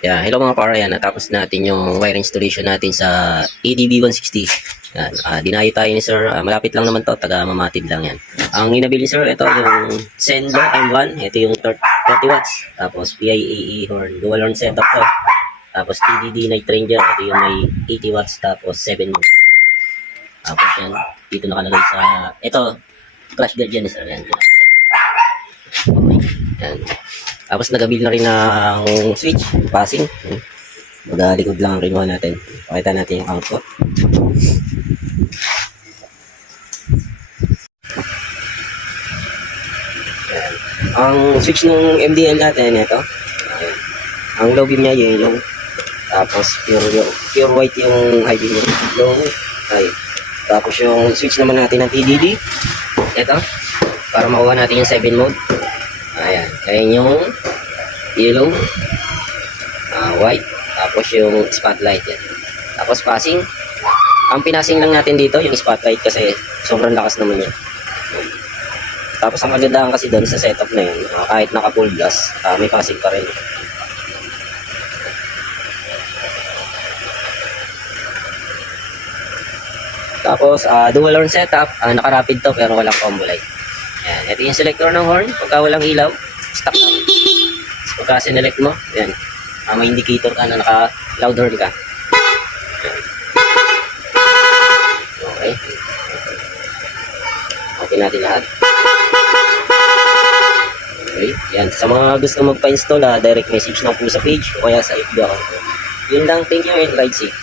Yeah, hello mga para, yan. Natapos natin yung wire installation natin sa ADB 160. Yan, dinayo tayo ni sir. Malapit lang naman to, taga Mamatid lang yan. Ang inabili sir, ito yung Sendo M1. Ito yung 30 watts. Tapos PIAE horn, dual horn setup to. Tapos TDD Night Ranger. Ito yung may 80 watts tapos 7 mode. Tapos yan, dito nakalagay sa, ito, crash guard yan sir. Yan. Okay. Yan. Tapos nagabil na rin ang switch, passing. Magalikod lang ang kinuha natin. Pakita natin yung output. Ayan. Ang switch ng MDL natin, ito. Ayan. Ang low beam niya yellow. Tapos pure white yung high beam niya. Low, high. Tapos yung switch naman natin ng TDD. Ito. Para makuha natin yung 7 mode. Ayan. Ayan yung yellow, white, tapos yung spotlight yan. Tapos passing. Ang pinasing lang natin dito yung spotlight kasi sobrang lakas naman yan. Tapos ang kagandahan kasi doon sa setup na yun, kahit naka full gas, may passing pa rin. Tapos dual horn setup, naka-rapid to pero walang combo light. Yan. Ito yung selector ng horn. Pagka walang ilaw, stop lang. Pagka sinelect mo, yan. May indicator ka na naka-loud horn ka. Okay. Okay natin lahat. Okay. Yan. Sa mga gusto magpa-install, direct message lang po sa page o kaya sa FB account. Yun lang. Thank you and ride safe.